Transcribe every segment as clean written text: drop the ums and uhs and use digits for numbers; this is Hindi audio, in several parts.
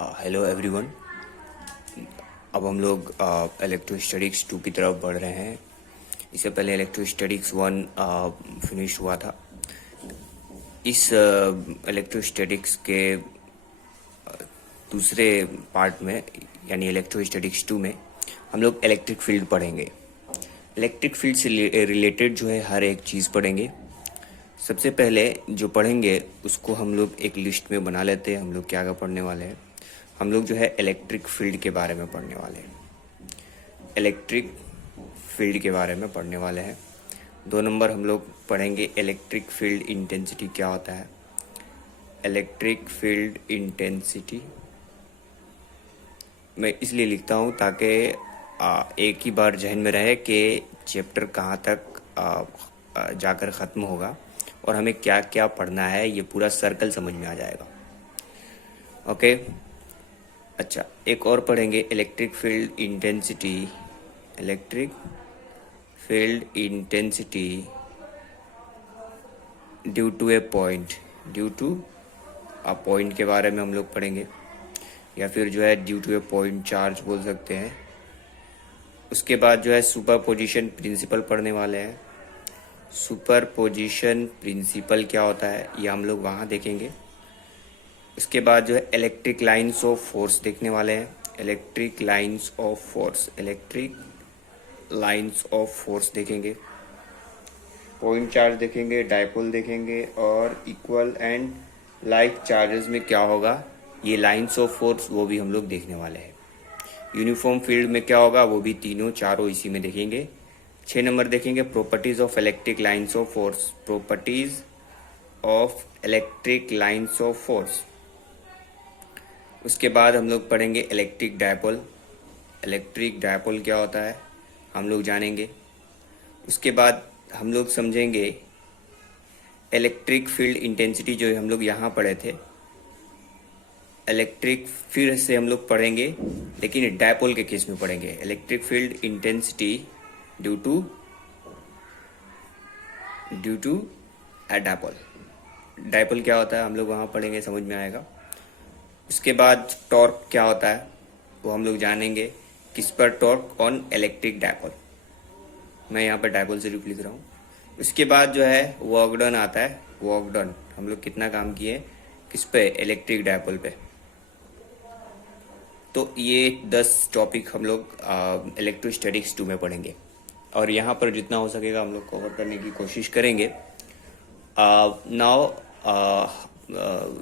Hello everyone. अब हम लोग इलेक्ट्रोस्टैटिक्स 2 की तरफ बढ़ रहे हैं। इससे पहले इलेक्ट्रोस्टैटिक्स 1 फिनिश हुआ था। इस इलेक्ट्रोस्टैटिक्स के दूसरे पार्ट में यानी इलेक्ट्रोस्टैटिक्स 2 में हम लोग इलेक्ट्रिक फील्ड पढ़ेंगे। इलेक्ट्रिक फील्ड से रिलेटेड जो है हर एक चीज़ पढ़ेंगे। सबसे पहले जो पढ़ेंगे उसको हम लोग एक लिस्ट में बना लेते हैं। हम लोग क्या पढ़ने वाले हैं, हम लोग जो है इलेक्ट्रिक फील्ड के बारे में पढ़ने वाले हैं। इलेक्ट्रिक फील्ड के बारे में पढ़ने वाले हैं। 2 नंबर हम लोग पढ़ेंगे इलेक्ट्रिक फील्ड इंटेंसिटी क्या होता है। इलेक्ट्रिक फील्ड इंटेंसिटी मैं इसलिए लिखता हूँ ताकि एक ही बार जहन में रहे कि चैप्टर कहाँ तक जाकर ख़त्म होगा और हमें क्या क्या पढ़ना है, ये पूरा सर्कल समझ में आ जाएगा। ओके, अच्छा एक और पढ़ेंगे electric field intensity. Electric field intensity due to a point, due to a point के बारे में हम लोग पढ़ेंगे, या फिर जो है due to a point charge बोल सकते हैं। उसके बाद जो है सुपरपोजिशन प्रिंसिपल पढ़ने वाले हैं। सुपरपोजिशन प्रिंसिपल क्या होता है ये हम लोग वहाँ देखेंगे। उसके बाद जो है इलेक्ट्रिक लाइंस ऑफ फोर्स देखने वाले हैं। Electric lines of force, electric lines of force देखेंगे। पॉइंट चार्ज देखेंगे, डायपोल देखेंगे, और इक्वल एंड लाइक चार्जेस में क्या होगा ये लाइंस ऑफ फोर्स वो भी हम लोग देखने वाले हैं। यूनिफॉर्म फील्ड में क्या होगा वो भी तीनों चारों इसी में देखेंगे। 6 नंबर देखेंगे properties of electric lines of force, properties of electric lines of force. उसके बाद हम लोग पढ़ेंगे इलेक्ट्रिक डायपोल। इलेक्ट्रिक डायपोल क्या होता है हम लोग जानेंगे। उसके बाद हम लोग समझेंगे इलेक्ट्रिक फील्ड इंटेंसिटी जो हम लोग यहाँ पढ़े थे। इलेक्ट्रिक फिर से हम लोग पढ़ेंगे लेकिन डायपोल के केस में पढ़ेंगे। Electric field intensity due to a dipole. Dipole क्या होता है हम लोग वहाँ पढ़ेंगे, समझ में आएगा। उसके बाद टॉर्क क्या होता है वो हम लोग जानेंगे। किस पर टॉर्क ऑन इलेक्ट्रिक डायपोल, मैं यहाँ पर डायपोल सिर्फ लिख रहा हूँ। उसके बाद जो है वर्क डन आता है। वर्क डन हम लोग कितना काम किए किस पे, इलेक्ट्रिक डायपोल पे। तो ये 10 टॉपिक हम लोग इलेक्ट्रोस्टैटिक्स 2 में पढ़ेंगे और यहाँ पर जितना हो सकेगा हम लोग कवर करने की कोशिश करेंगे। Now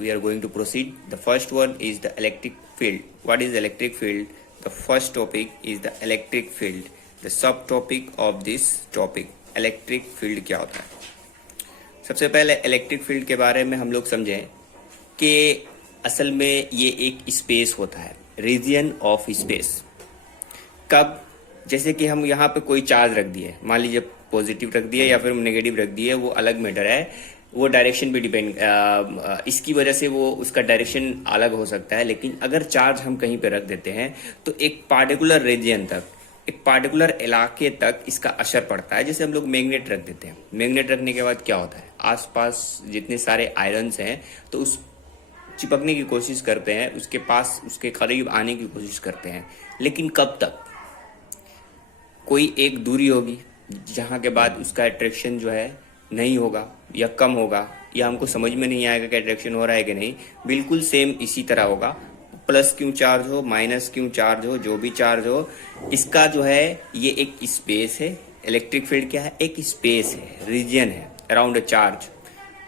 we are going to proceed. The first one is the electric field. What is electric field? The first topic is the electric field. The subtopic of this topic, electric field क्या होता है। सबसे पहले इलेक्ट्रिक फील्ड के बारे में हम लोग समझें कि असल में ये एक स्पेस होता है, रीजन ऑफ स्पेस। कब, जैसे कि हम यहाँ पे कोई चार्ज रख दिए, मान लीजिए पॉजिटिव रख दिए या फिर नेगेटिव रख दिए, वो अलग मैटर है, वो डायरेक्शन पे डिपेंड, इसकी वजह से वो उसका डायरेक्शन अलग हो सकता है। लेकिन अगर चार्ज हम कहीं पे रख देते हैं तो एक पार्टिकुलर रीजन तक, एक पार्टिकुलर इलाके तक इसका असर पड़ता है। जैसे हम लोग मैग्नेट रख देते हैं, मैग्नेट रखने के बाद क्या होता है, आसपास जितने सारे आयरन्स हैं तो उस चिपकने की कोशिश करते हैं, उसके पास उसके करीब आने की कोशिश करते हैं। लेकिन कब तक, कोई एक दूरी होगी जहाँ के बाद उसका अट्रैक्शन जो है नहीं होगा या कम होगा, या हमको समझ में नहीं आएगा कि अट्रैक्शन हो रहा है कि नहीं। बिल्कुल सेम इसी तरह होगा, प्लस क्यों चार्ज हो माइनस क्यों चार्ज हो, जो भी चार्ज हो, इसका जो है ये एक स्पेस है। इलेक्ट्रिक फील्ड क्या है, एक स्पेस है, रीजन है अराउंड अ चार्ज।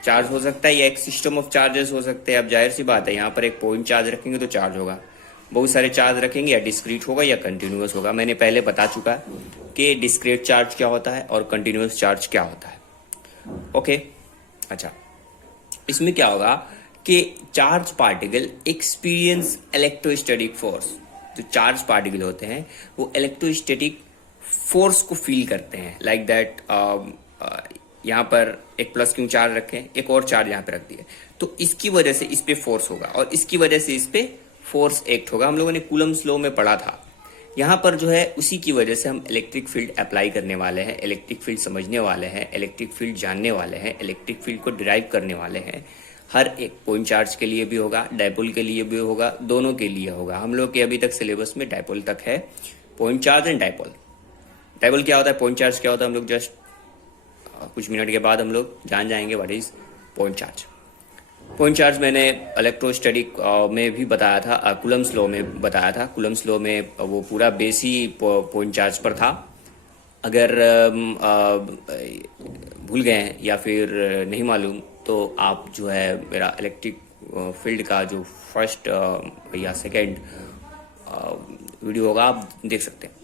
चार्ज हो सकता है या एक सिस्टम ऑफ चार्जेस हो सकते हैं। अब जाहिर सी बात है यहाँ पर एक पॉइंट चार्ज रखेंगे तो चार्ज होगा, बहुत सारे चार्ज रखेंगे या डिस्क्रीट होगा या कंटिन्यूअस होगा। मैंने पहले बता चुका कि डिस्क्रीट चार्ज क्या होता है और कंटिन्यूअस चार्ज क्या होता है। ओके, अच्छा इसमें क्या होगा कि charge particle experience electrostatic force. जो चार्ज पार्टिकल होते हैं वो इलेक्ट्रोस्टैटिक फोर्स को फील करते हैं। लाइक दैट यहाँ पर एक प्लस क्यों चार्ज रखें, एक और चार्ज यहाँ पे रख दिए, तो इसकी वजह से इस पे फोर्स होगा और इसकी वजह से इस पे फोर्स एक्ट होगा। हम लोगों ने कूलम्स लॉ में पढ़ा था। यहाँ पर जो है उसी की वजह से हम इलेक्ट्रिक फील्ड अप्लाई करने वाले हैं, इलेक्ट्रिक फील्ड समझने वाले हैं, इलेक्ट्रिक फील्ड जानने वाले हैं, इलेक्ट्रिक फील्ड को डिराइव करने वाले हैं। हर एक पॉइंट चार्ज के लिए भी होगा, डायपोल के लिए भी होगा, दोनों के लिए होगा। हम लोग के अभी तक सिलेबस में डायपोल तक है, point charge and dipole. Dipole क्या होता है, पॉइंट चार्ज क्या होता है, हम लोग जस्ट कुछ मिनट के बाद हम लोग जान जाएंगे what is point charge. Point charge मैंने इलेक्ट्रोस्टैटिक में भी बताया था, कूलम्स लॉ में बताया था। कूलम्स लॉ में वो पूरा बेस ही पॉइंट चार्ज पर था। अगर भूल गए हैं या फिर नहीं मालूम तो आप जो है मेरा इलेक्ट्रिक फील्ड का जो फर्स्ट या सेकेंड वीडियो होगा आप देख सकते हैं।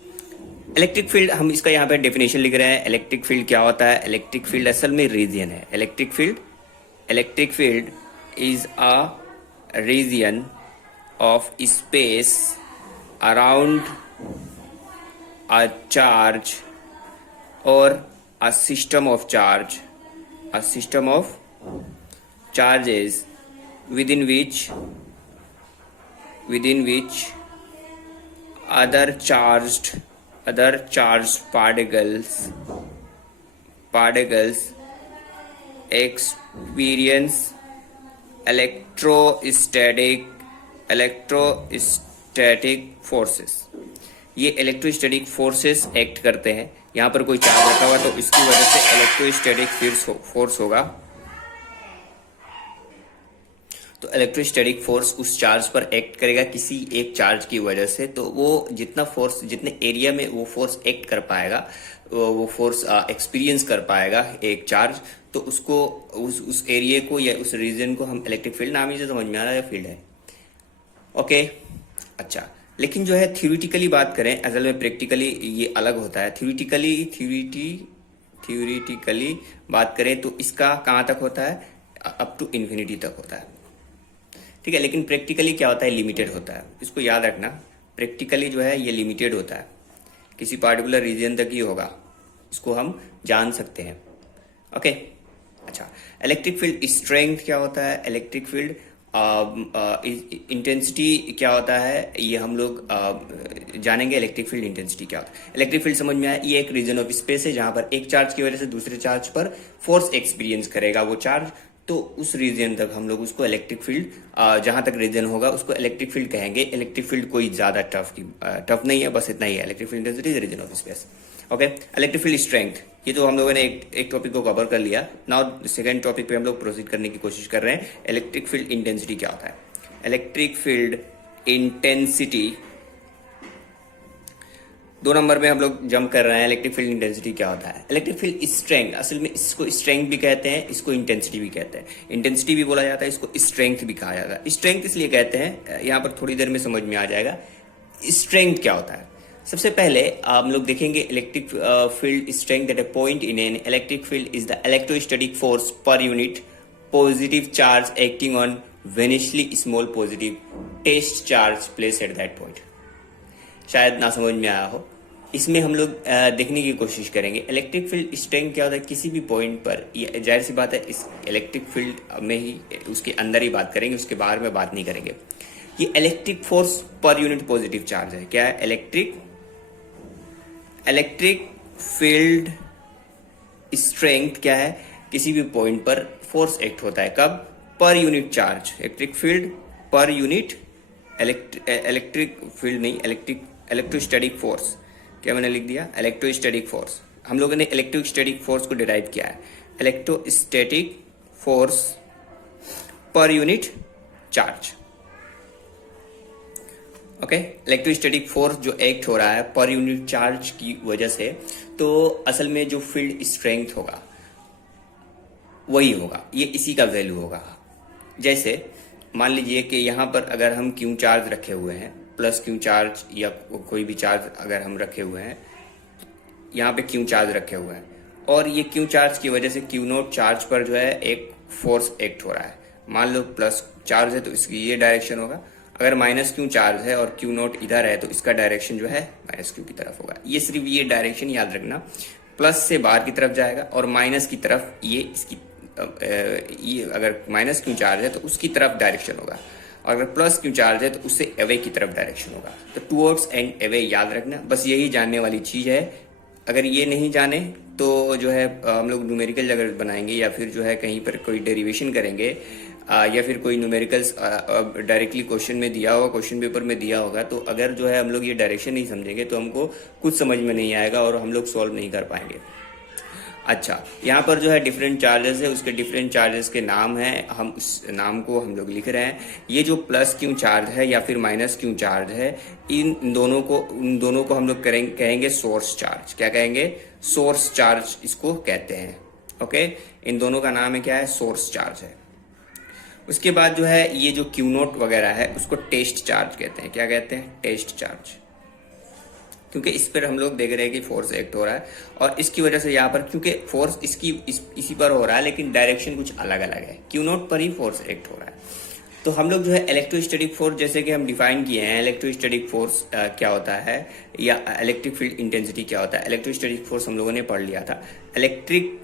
इलेक्ट्रिक फील्ड, हम इसका यहाँ पे डेफिनेशन लिख रहे हैं। इलेक्ट्रिक फील्ड क्या होता है, इलेक्ट्रिक फील्ड असल में रीजन है। Electric field is a region of space around a charge or a system of charges within which other charged particles experience electrostatic forces. ये इलेक्ट्रोस्टैटिक फोर्सेस एक्ट करते हैं। यहाँ पर कोई चार्ज रखा हुआ तो इसकी वजह से इलेक्ट्रोस्टैटिक फोर्स होगा। तो इलेक्ट्रोस्टैटिक फोर्स उस चार्ज पर एक्ट करेगा किसी एक चार्ज की वजह से। तो वो जितना फोर्स, जितने एरिया में वो फोर्स एक्ट कर पाएगा, वो फोर्स एक्सपीरियंस कर पाएगा एक चार्ज, तो उसको उस एरिया को या उस रीजन को हम इलेक्ट्रिक फील्ड, नाम ही से समझ में आ रहा है फील्ड है। ओके, अच्छा। लेकिन जो है थ्योरेटिकली बात करें, असल में प्रैक्टिकली ये अलग होता है। थ्योरेटिकली बात करें तो इसका कहाँ तक होता है, अप टू इन्फिनिटी तक होता है, ठीक है। लेकिन प्रैक्टिकली क्या होता है, लिमिटेड होता है। इसको याद रखना, प्रैक्टिकली जो है ये लिमिटेड होता है, किसी पार्टिकुलर रीजन तक ही होगा, इसको हम जान सकते हैं। ओके, अच्छा। इलेक्ट्रिक फील्ड स्ट्रेंथ क्या होता है, इलेक्ट्रिक फील्ड इंटेंसिटी क्या होता है, ये हम लोग जानेंगे। इलेक्ट्रिक फील्ड इंटेंसिटी क्या होता है। इलेक्ट्रिक फील्ड समझ में आया, ये एक रीजन ऑफ स्पेस है जहां पर एक चार्ज की वजह से दूसरे चार्ज पर फोर्स एक्सपीरियंस करेगा वो चार्ज, तो उस रीजन तक हम लोग उसको इलेक्ट्रिक फील्ड, जहां तक रीजन होगा उसको इलेक्ट्रिक फील्ड कहेंगे। इलेक्ट्रिक फील्ड कोई ज्यादा टफ नहीं है, बस इतना ही है। Electric field intensity is region of space. Okay, electric field strength, ये तो हम लोगों ने एक टॉपिक को कवर कर लिया। नाउ सेकंड टॉपिक पे हम लोग प्रोसीड करने की कोशिश कर रहे हैं। इलेक्ट्रिक फील्ड इंटेंसिटी क्या होता है। इलेक्ट्रिक फील्ड इंटेंसिटी 2 नंबर में हम लोग जंप कर रहे हैं। इलेक्ट्रिक फील्ड इंटेंसिटी क्या होता है। इलेक्ट्रिक फील्ड स्ट्रेंथ, असल में इसको स्ट्रेंथ भी कहते हैं, इसको इंटेंसिटी भी कहते हैं। इंटेंसिटी भी बोला जाता है, इसको स्ट्रेंथ भी कहा जाता है। स्ट्रेंथ इसलिए कहते हैं, यहाँ पर थोड़ी देर में समझ में आ जाएगा स्ट्रेंथ क्या होता है। सबसे पहले हम लोग देखेंगे electric field strength at a point in an electric field is the electrostatic force per unit positive charge acting on vanishingly small positive test charge place at that point. शायद ना समझ में आया हो, इसमें हम लोग देखने की कोशिश करेंगे इलेक्ट्रिक फील्ड स्ट्रेंथ क्या होता है किसी भी पॉइंट पर। जाहिर सी बात है, इस इलेक्ट्रिक फील्ड में ही, उसके अंदर ही बात करेंगे, उसके बाहर में बात नहीं करेंगे। ये electric force per unit positive charge है। क्या है, इलेक्ट्रिक फील्ड स्ट्रेंथ क्या है, किसी भी पॉइंट पर फोर्स एक्ट होता है, कब, per unit charge. Electric field per unit, electric field नहीं, इलेक्ट्रोस्टैटिक फोर्स, क्या मैंने लिख दिया, इलेक्ट्रोस्टैटिक फोर्स। हम लोगों ने इलेक्ट्रोस्टैटिक फोर्स को डिराइव किया है, electrostatic force per unit charge. Okay, electrostatic force जो एक्ट हो रहा है पर यूनिट चार्ज की वजह से, तो असल में जो फील्ड स्ट्रेंथ होगा वही होगा, ये इसी का वैल्यू होगा। जैसे मान लीजिए कि यहाँ पर अगर हम क्यू चार्ज रखे हुए हैं, प्लस क्यू चार्ज या कोई भी चार्ज अगर हम रखे हुए हैं, यहाँ पे क्यू चार्ज रखे हुए हैं, और ये क्यू चार्ज की वजह से क्यू नोट चार्ज पर जो है एक फोर्स एक्ट हो रहा है। मान लो प्लस चार्ज है तो इसकी ये डायरेक्शन होगा, अगर माइनस क्यू चार्ज है और क्यू नोट इधर है तो इसका डायरेक्शन जो है माइनस क्यू की तरफ होगा। ये सिर्फ ये डायरेक्शन याद रखना, प्लस से बाहर की तरफ जाएगा और माइनस की तरफ ये इसकी, ये अगर माइनस क्यू चार्ज है तो उसकी तरफ डायरेक्शन होगा, और अगर प्लस क्यू चार्ज है तो उससे अवे की तरफ डायरेक्शन होगा। तो टुवर्ड्स एंड अवे याद रखना, बस यही जानने वाली चीज है। अगर ये नहीं जाने तो जो है हम लोग न्यूमेरिकल अगर बनाएंगे या फिर जो है कहीं पर कोई डेरिवेशन करेंगे या फिर कोई न्यूमेरिकल्स डायरेक्टली क्वेश्चन में दिया होगा, क्वेश्चन पेपर में दिया होगा, तो अगर जो है हम लोग ये डायरेक्शन नहीं समझेंगे तो हमको कुछ समझ में नहीं आएगा और हम लोग सॉल्व नहीं कर पाएंगे। अच्छा, यहाँ पर जो है डिफरेंट चार्जेस है, उसके डिफरेंट चार्जेस के नाम है, हम उस नाम को हम लोग लिख रहे हैं। ये जो प्लस क्यू चार्ज है या फिर माइनस क्यू चार्ज है, इन दोनों को हम लोग कहेंगे सोर्स चार्ज। क्या कहेंगे? सोर्स चार्ज इसको कहते हैं। ओके, इन दोनों का नाम है क्या है? सोर्स चार्ज है। उसके बाद जो है ये जो क्यू नोट वगैरह है उसको टेस्ट चार्ज कहते हैं। क्या कहते हैं? टेस्ट चार्ज, क्योंकि इस पर हम लोग देख रहे हैं कि फोर्स एक्ट हो रहा है और इसकी वजह से यहाँ पर, क्योंकि फोर्स इसी पर हो रहा है लेकिन डायरेक्शन कुछ अलग अलग है, क्यू नोट पर ही फोर्स एक्ट हो रहा है। तो हम लोग जो है इलेक्ट्रोस्टैटिक फोर्स, जैसे कि हम डिफाइन किए हैं, इलेक्ट्रोस्टैटिक फोर्स क्या होता है या इलेक्ट्रिक फील्ड इंटेंसिटी क्या होता है। इलेक्ट्रोस्टैटिक फोर्स हम लोगों ने पढ़ लिया था। इलेक्ट्रिक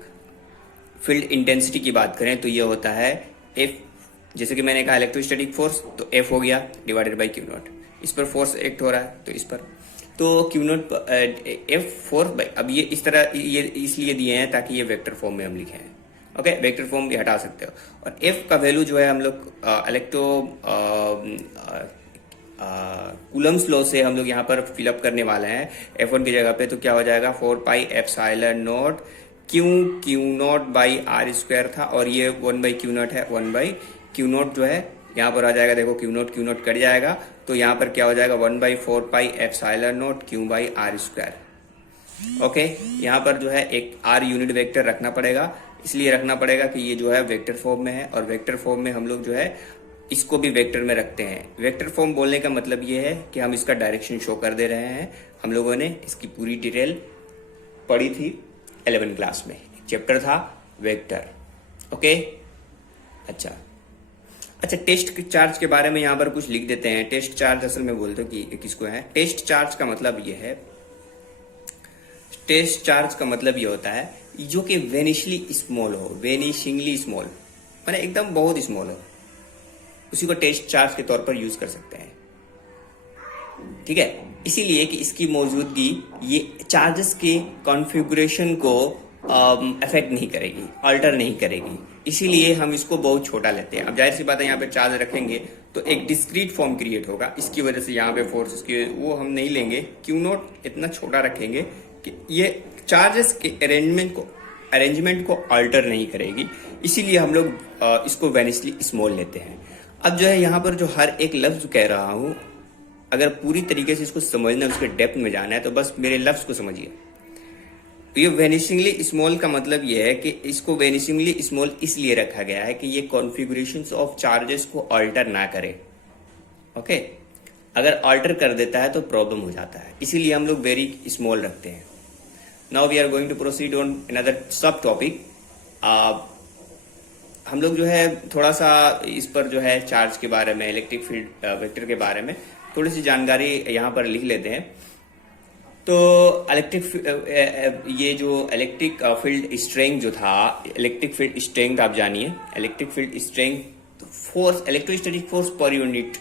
फील्ड इंटेंसिटी की बात करें तो ये होता है एफ, जैसे कि मैंने कहा इलेक्ट्रोस्टैटिक फोर्स, तो एफ हो गया डिवाइडेड बाई क्यू नॉट। इस पर फोर्स एक्ट हो रहा है तो इस पर, तो Q not F force by, अब ये इस तरह ये इसलिए दिए हैं ताकि ये वेक्टर फॉर्म में हम लिखे हैं। ओके, वेक्टर फॉर्म भी हटा सकते हो। और एफ का वैल्यू जो है हम लोग कूलम्स लॉ से हम लोग यहाँ पर फिलअप करने वाले हैं F1 की जगह पे, तो क्या हो जाएगा 4 pi epsilon naught q naught by r square था और ये 1 बाई क्यू नॉट है। 1 बाई क्यू नॉट जो है यहाँ पर आ जाएगा, देखो क्यू नॉट कट जाएगा तो यहाँ पर क्या हो जाएगा 1 by 4 pi epsilon naught q by r square. Okay, यहाँ पर जो है एक आर यूनिट वेक्टर रखना पड़ेगा, इसलिए रखना पड़ेगा कि ये जो है वेक्टर फॉर्म में है और वेक्टर फॉर्म में हम लोग जो है इसको भी वेक्टर में रखते हैं। वेक्टर फॉर्म बोलने का मतलब ये है कि हम इसका डायरेक्शन शो कर दे रहे हैं। हम लोगों ने इसकी पूरी डिटेल पढ़ी थी 11वीं क्लास में, चैप्टर था वेक्टर। ओके, अच्छा, टेस्ट चार्ज के बारे में यहाँ पर कुछ लिख देते हैं। टेस्ट चार्ज असल में बोलते हो कि किसको है? टेस्ट चार्ज का मतलब ये है, टेस्ट चार्ज का मतलब ये होता है जो कि वेनिशिंगली स्मॉल हो, वेनिशिंगली स्मॉल माने एकदम बहुत स्मॉल हो, उसी को टेस्ट चार्ज के तौर पर यूज कर सकते हैं। ठीक है, इसीलिए कि इसकी मौजूदगी ये चार्जेस के कॉन्फ़िगरेशन को अफेक्ट नहीं करेगी, अल्टर नहीं करेगी, इसीलिए हम इसको बहुत छोटा लेते हैं। अब जाहिर सी बात है यहाँ पे चार्ज रखेंगे तो एक डिस्क्रीट फॉर्म क्रिएट होगा, इसकी वजह से यहाँ पे फोर्स इसके वो हम नहीं लेंगे, क्यू नॉट इतना छोटा रखेंगे कि ये चार्जेस के अरेंजमेंट को अल्टर नहीं करेगी, इसीलिए हम लोग इसको वेनिशली स्मॉल लेते हैं। अब जो है यहाँ पर जो हर एक लफ्ज कह रहा हूँ, अगर पूरी तरीके से इसको समझना, उसके डेप्थ में जाना है तो बस मेरे लफ्ज को समझिए। ये वेनिशिंगली स्मॉल का मतलब ये है कि इसको वेनिशिंगली स्मॉल इसलिए रखा गया है कि ये कॉन्फ़िगरेशंस ऑफ चार्जेस को अल्टर ना करे। ओके, अगर अल्टर कर देता है तो प्रॉब्लम हो जाता है, इसीलिए हम लोग वेरी स्मॉल रखते हैं। Now we are going to proceed on another subtopic. हम लोग जो है थोड़ा सा इस पर जो है चार्ज के बारे में, इलेक्ट्रिक फील्ड वेक्टर के बारे में थोड़ी सी जानकारी यहाँ पर लिख लेते हैं। तो ये जो इलेक्ट्रिक फील्ड स्ट्रेंथ जो था, इलेक्ट्रिक फील्ड स्ट्रेंथ आप जानिए, electric field strength force, electrostatic force per unit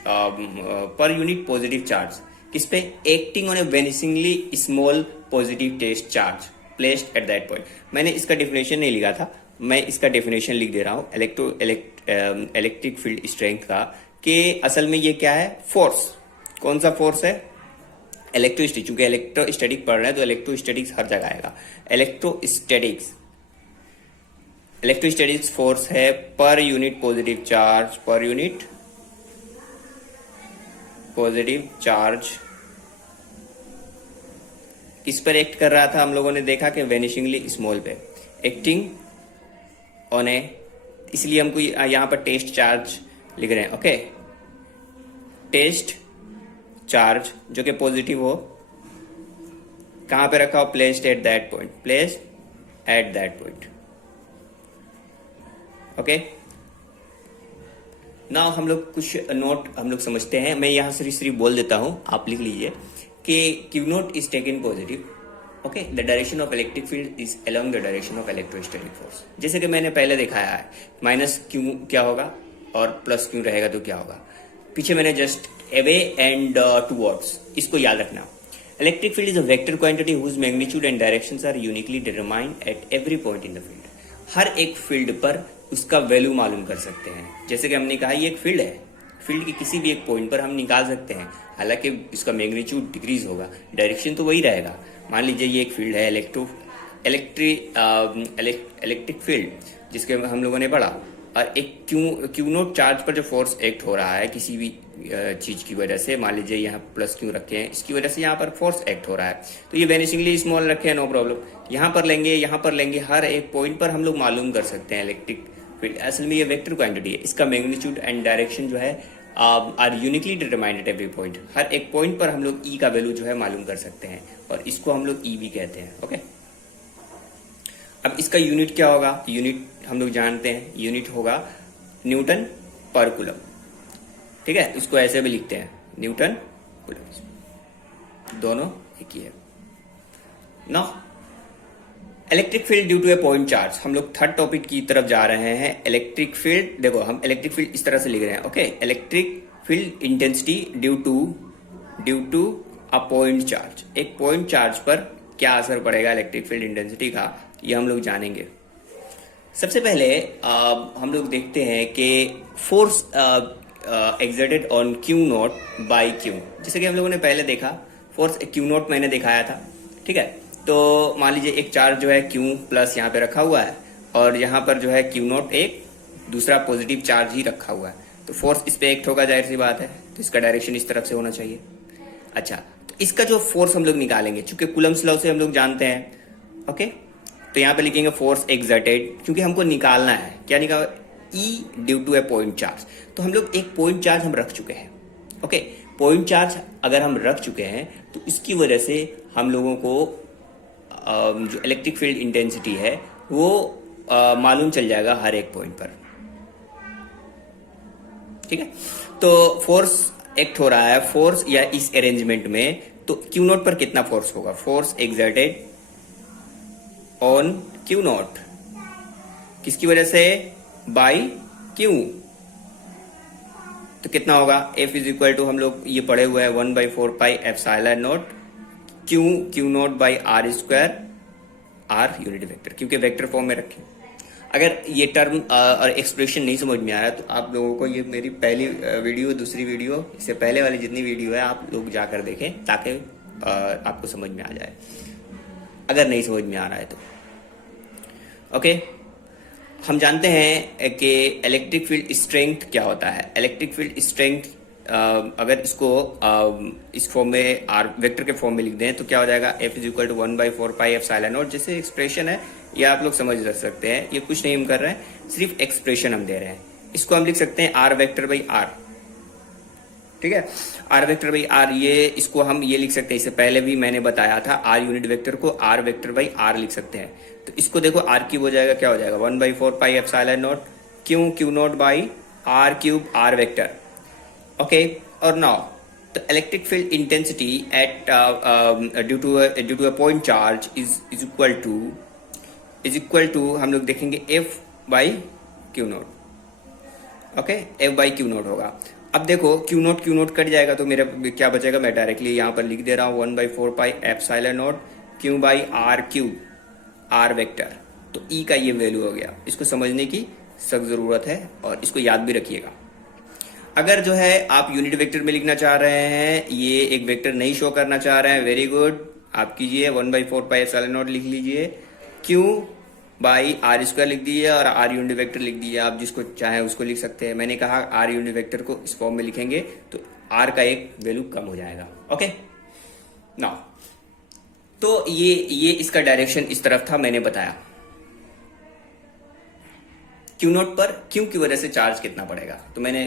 positive charge, किस पे? Acting on a vanishingly small positive test charge placed at that point. मैंने इसका डेफिनेशन नहीं लिखा था, मैं इसका डेफिनेशन लिख दे रहा हूँ इलेक्ट्रिक फील्ड स्ट्रेंथ का, कि असल में ये क्या है? फोर्स। कौन सा फोर्स है? इलेक्ट्रोस्टैटिक, चूंकि इलेक्ट्रोस्टैटिक पढ़ रहे हैं तो इलेक्ट्रोस्टैटिक्स हर जगह आएगा। इलेक्ट्रोस्टैटिक्स फोर्स है पर यूनिट पॉजिटिव चार्ज, पर यूनिट पॉजिटिव चार्ज किस पर एक्ट कर रहा था? हम लोगों ने देखा कि वेनिशिंगली स्मॉल पे एक्टिंग ऑन ए, इसलिए हमको यहाँ पर टेस्ट चार्ज लिख रहे हैं। ओके, टेस्ट चार्ज जो कि पॉजिटिव हो, कहां पे रखा हो? Placed at that point, placed at that point. Okay, now हम लोग कुछ नोट हम लोग समझते हैं। मैं यहां सिर्फ बोल देता हूं, आप लिख लीजिए कि Q note is taken positive. Okay, the direction of electric field is along the direction of electrostatic force. जैसे कि मैंने पहले दिखाया है, माइनस क्यू क्या होगा और प्लस क्यू रहेगा तो क्या होगा, पीछे मैंने जस्ट अवे एंड टुवर्ड्स, इसको याद रखना। Electric field is a vector quantity whose magnitude and directions are uniquely determined at every point in the field. हर एक फील्ड पर उसका वैल्यू मालूम कर सकते हैं। जैसे कि हमने कहा ये एक फील्ड है, फील्ड के किसी भी एक पॉइंट पर हम निकाल सकते हैं, हालांकि इसका मैग्नीट्यूड डिक्रीज होगा, डायरेक्शन तो वही रहेगा। मान लीजिए ये एक फील्ड है इलेक्ट्रिक फील्ड जिसके हम लोगों ने पढ़ा, और एक क्यू नोट चार्ज पर जो फोर्स एक्ट हो रहा है किसी भी चीज की वजह से, मान लीजिए यहाँ प्लस क्यू रखे हैं, इसकी वजह से यहाँ पर फोर्स एक्ट हो रहा है, तो ये वेनिशिंगली स्मॉल रखे हैं, नो प्रॉब्लम। यहाँ पर लेंगे, यहाँ पर लेंगे, हर एक पॉइंट पर हम लोग मालूम कर सकते हैं इलेक्ट्रिक फील्ड। असल में ये वेक्टर क्वांटिटी है, इसका मैग्नीट्यूड एंड डायरेक्शन जो है are uniquely determined at every point. हर एक पॉइंट पर हम लोग ई का वैल्यू जो है मालूम कर सकते हैं, और इसको हम लोग ई भी कहते हैं। ओके, अब इसका यूनिट क्या होगा? यूनिट हम लोग जानते हैं, यूनिट होगा न्यूटन पर कूलम। ठीक है, इसको ऐसे भी लिखते हैं, न्यूटन कूलम, दोनों एक ही है ना। Electric field due to a point charge, हम लोग थर्ड टॉपिक की तरफ जा रहे हैं। इलेक्ट्रिक फील्ड, देखो हम इलेक्ट्रिक फील्ड इस तरह से लिख रहे हैं। Okay, electric field intensity due to a point charge. एक पॉइंट चार्ज पर क्या असर पड़ेगा इलेक्ट्रिक फील्ड इंटेंसिटी का, ये हम लोग जानेंगे। सबसे पहले हम लोग देखते हैं कि force exerted on Q naught by Q. जैसे कि हम लोगों ने पहले देखा, फोर्स क्यू नॉट मैंने दिखाया था। ठीक है, तो मान लीजिए एक चार्ज जो है क्यू प्लस यहाँ पे रखा हुआ है, और यहाँ पर जो है क्यू नॉट एक दूसरा पॉजिटिव चार्ज ही रखा हुआ है, तो फोर्स इस पे एक्ट होगा, जाहिर सी बात है, तो इसका डायरेक्शन इस तरफ से होना चाहिए। अच्छा, तो इसका जो फोर्स हम लोग निकालेंगे, चूंकि कूलम्स लॉ से हम लोग जानते हैं। ओके, तो यहाँ पे लिखेंगे फोर्स एक्सर्टेड, क्योंकि हमको निकालना है, क्या निकाल, E due to a point charge. तो हम लोग एक पॉइंट चार्ज हम रख चुके हैं। ओके, पॉइंट चार्ज अगर हम रख चुके हैं तो इसकी वजह से हम लोगों को जो इलेक्ट्रिक फील्ड इंटेंसिटी है वो मालूम चल जाएगा हर एक पॉइंट पर। ठीक है, तो फोर्स एक्ट हो रहा है, फोर्स या इस अरेंजमेंट में, तो क्यू नॉट पर कितना फोर्स होगा? Force exerted on Q not, किसकी वजह से? By Q. तो कितना होगा? F इज इक्वल टू, हम लोग ये पढ़े हुए हैं, 1/4 pi epsilon naught q naught by r square, r unit vector, क्योंकि वेक्टर फॉर्म में रखें। अगर ये टर्म और एक्सप्रेशन नहीं समझ में आ रहा है तो आप लोगों को ये मेरी पहली वीडियो, दूसरी वीडियो, इससे पहले वाली जितनी वीडियो है आप लोग जाकर देखें, ताकि आपको समझ में आ जाए, अगर नहीं समझ में आ रहा है तो। ओके, हम जानते हैं कि इलेक्ट्रिक फील्ड स्ट्रेंथ क्या होता है। इलेक्ट्रिक फील्ड स्ट्रेंथ अगर इसको इस फॉर्म में आर वेक्टर के फॉर्म में लिख दें तो क्या हो जाएगा? F is equal to 1/4 pi epsilon naught. जैसे एक्सप्रेशन है ये आप लोग समझ रख सकते हैं, ये कुछ नहीं हम कर रहे हैं, सिर्फ एक्सप्रेशन हम दे रहे हैं। इसको हम लिख सकते हैं आर वेक्टर बाई आर। ठीक है, आर वेक्टर बाई आर, ये इसको हम ये लिख सकते हैं, इससे पहले भी मैंने बताया था, आर यूनिट वेक्टर को आर वेक्टर बाई आर लिख सकते हैं। तो इसको देखो आर क्यूब हो जाएगा, क्या हो जाएगा? 1/4 pi epsilon naught q naught by r cube r vector. Okay, और now the electric field intensity at due to a point charge is equal to हम लोग देखेंगे F by q naught. Okay, F by q naught होगा। अब देखो क्यू नॉट कट जाएगा तो मेरा क्या बचेगा? मैं डायरेक्टली यहाँ पर लिख दे रहा हूँ 1/4 pi epsilon naught q by r cube r vector. तो ई का ये वैल्यू हो गया। इसको समझने की सख्त जरूरत है और इसको याद भी रखिएगा। अगर जो है आप यूनिट वेक्टर में लिखना चाह रहे हैं, ये एक वेक्टर नहीं शो करना चाह रहे हैं, वेरी गुड, आप कीजिए 1/4 पाई एप्सिलॉन नॉट लिख लीजिए, क्यू बाई आर स्क्वायर लिख दीजिए और आर यूनिट वेक्टर लिख दीजिए। आप जिसको चाहे उसको लिख सकते हैं। मैंने कहा आर यूनिट वेक्टर को इस फॉर्म में लिखेंगे तो आर का एक वैल्यू कम हो जाएगा। ओके, नाउ तो ये इसका डायरेक्शन इस तरफ था, मैंने बताया। क्यू नॉट पर क्यू की वजह से चार्ज कितना पड़ेगा, तो मैंने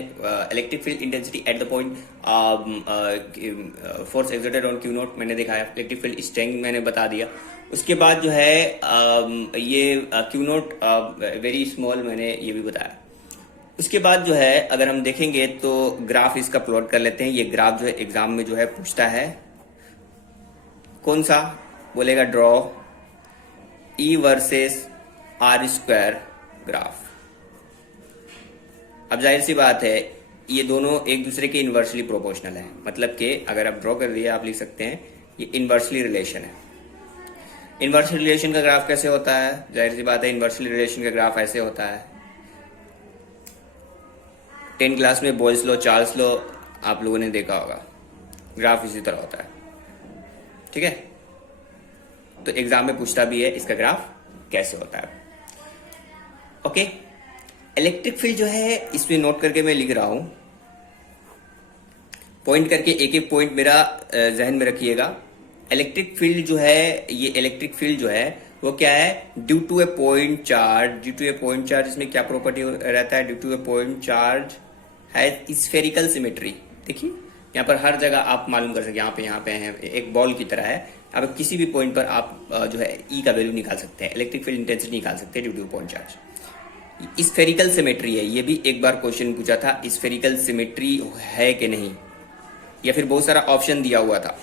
electric field intensity at the point force exerted on Q not मैंने दिखाया, इलेक्ट्रिक फील्ड स्ट्रेंथ मैंने बता दिया। उसके बाद जो है ये क्यू नॉट वेरी स्मॉल मैंने ये भी बताया। उसके बाद जो है अगर हम देखेंगे तो ग्राफ इसका प्लॉट कर लेते हैं। ये ग्राफ जो है एग्जाम में जो है पूछता है, कौन सा बोलेगा? Draw E versus r square graph. अब जाहिर सी बात है ये दोनों एक दूसरे के इनवर्सली प्रोपोर्शनल है, मतलब कि अगर आप ड्रॉ कर दिए आप लिख सकते हैं ये इनवर्सली रिलेशन है। इनवर्सली रिलेशन का ग्राफ कैसे होता है? जाहिर सी बात है इनवर्सली रिलेशन का ग्राफ ऐसे होता है, 10 क्लास में बोयल्स लॉ, चार्ल्स लॉ आप लोगों ने देखा होगा, ग्राफ इसी तरह होता है, ठीक है। तो एग्जाम में पूछता भी है इसका ग्राफ कैसे होता है। ओके, इलेक्ट्रिक फील्ड जो है इसमें नोट करके मैं लिख रहा हूं, पॉइंट करके एक एक पॉइंट मेरा जहन में रखिएगा। इलेक्ट्रिक फील्ड जो है, ये इलेक्ट्रिक फील्ड जो है वो क्या है, due to a point charge, due to a point charge इसमें क्या प्रॉपर्टी रहता है, due to a point charge है स्फेरिकल सिमेट्री। देखिए यहाँ पर हर जगह आप मालूम कर सकते हैं, यहाँ पे है एक बॉल की तरह है, अब किसी भी पॉइंट पर आप जो है ई का वैल्यू निकाल सकते हैं, इलेक्ट्रिक फील्ड इंटेंसिटी निकाल सकते हैं due two point charge. Spherical symmetry है, ये भी एक बार क्वेश्चन पूछा था, स्फेरिकल सिमेट्री है कि नहीं, या फिर बहुत सारा ऑप्शन दिया हुआ था।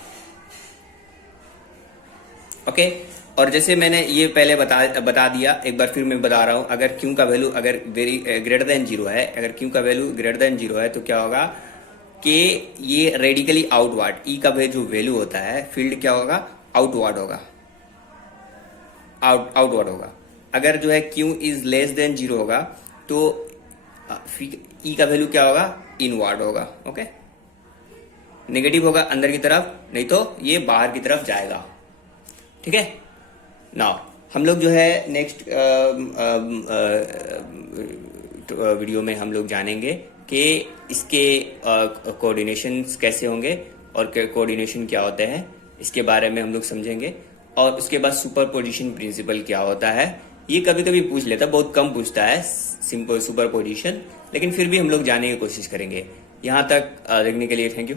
ओके, और जैसे मैंने ये पहले बता दिया, एक बार फिर मैं बता रहा हूं, अगर क्यू का वैल्यू अगर वेरी ग्रेटर देन जीरो है, अगर क्यू का वैल्यू ग्रेटर देन जीरो है तो क्या होगा कि ये रेडिकली आउटवर्ड, ई का जो वैल्यू होता है फील्ड क्या होगा, आउटवर्ड होगा, आउटवर्ड होगा। अगर जो है Q is less than zero होगा तो ई का वैल्यू क्या होगा, इनवर्ड होगा। ओके, नेगेटिव होगा अंदर की तरफ, नहीं तो ये बाहर की तरफ जाएगा, ठीक है। नाउ हम लोग जो है नेक्स्ट वीडियो में हम लोग जानेंगे कि इसके कोऑर्डिनेशंस कैसे होंगे और कोऑर्डिनेशन क्या होते हैं, इसके बारे में हम लोग समझेंगे। और उसके बाद सुपरपोजिशन प्रिंसिपल क्या होता है, ये कभी कभी पूछ लेता, बहुत कम पूछता है सिंपल सुपरपोजिशन, लेकिन फिर भी हम लोग जानने की कोशिश करेंगे। यहाँ तक देखने के लिए थैंक यू।